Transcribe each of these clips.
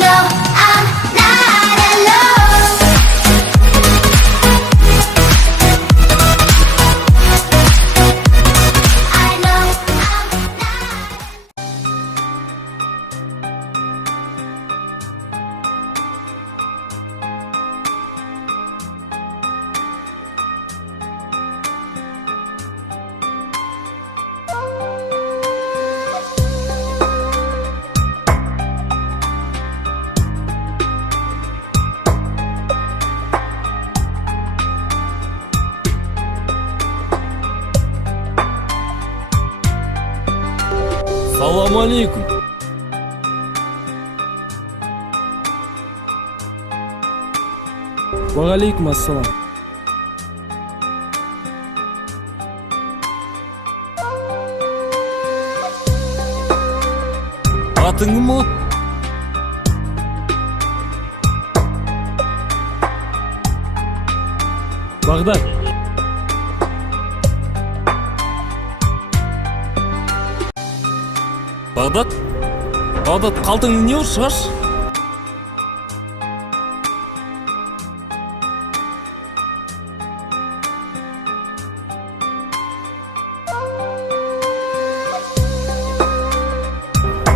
know I'm not alone. I know I'm not. Салам алейкум. Уағалейкум ассалам. Атың кім ол? Бағдат. Бағдат? Бағдат, қалтыңды не ұр шығаш?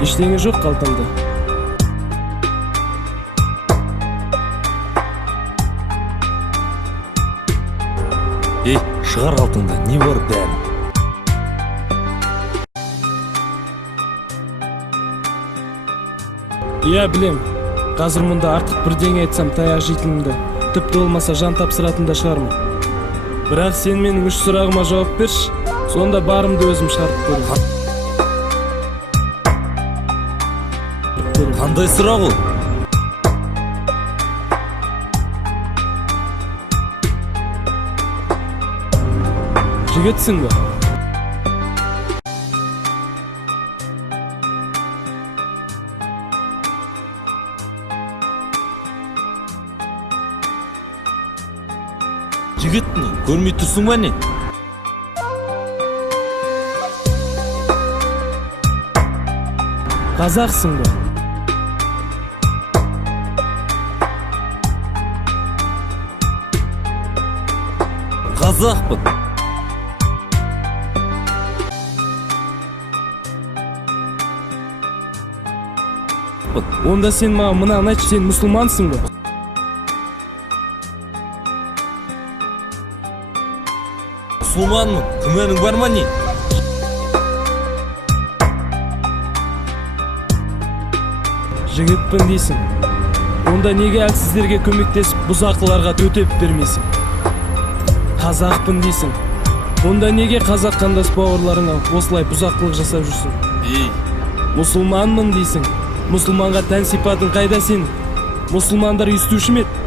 Ештеңе жоқ қалтамда. Ей, шығар қалтыңда, не бар бәрі? Иә, білем. Қазір мұнда артық бірдеңе айтсам таяқ жейтінімді, тіпті болмаса жан тапсыратын да шығармын. Бірақ сен менің 3 сұрағыма жауап берші, сонда барымды өзім шығарып көрейін. Қандай сұрақ ол? Жігітсің бе? Жігіт не? Көрмей тұрсың ба не? Қазақсың ба? Қазақпын. Онда сен маған мынаны айтшы, сен мұсылмансың ба? Мұсылманмын, күмәнің бар ма не? Жігітпін дейсің. Онда неге әлсіздерге көмектесіп бұзақыларға төтеп бермейсің? Қазақпын дейсің. Онда неге қазақ қандас бауырларыңа осылай бұзақылық жасап жүрсің? Ей, Мұсылманмын дейсің. Мұсылманға тән сипатың қайда сенің? Мұсылмандар естуші ме еді?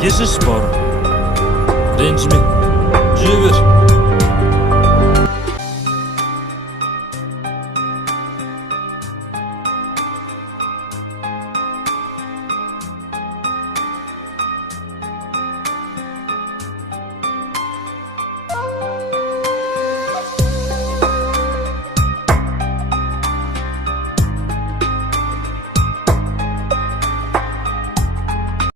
кешір бауырым. Ренжіме, жүре бер.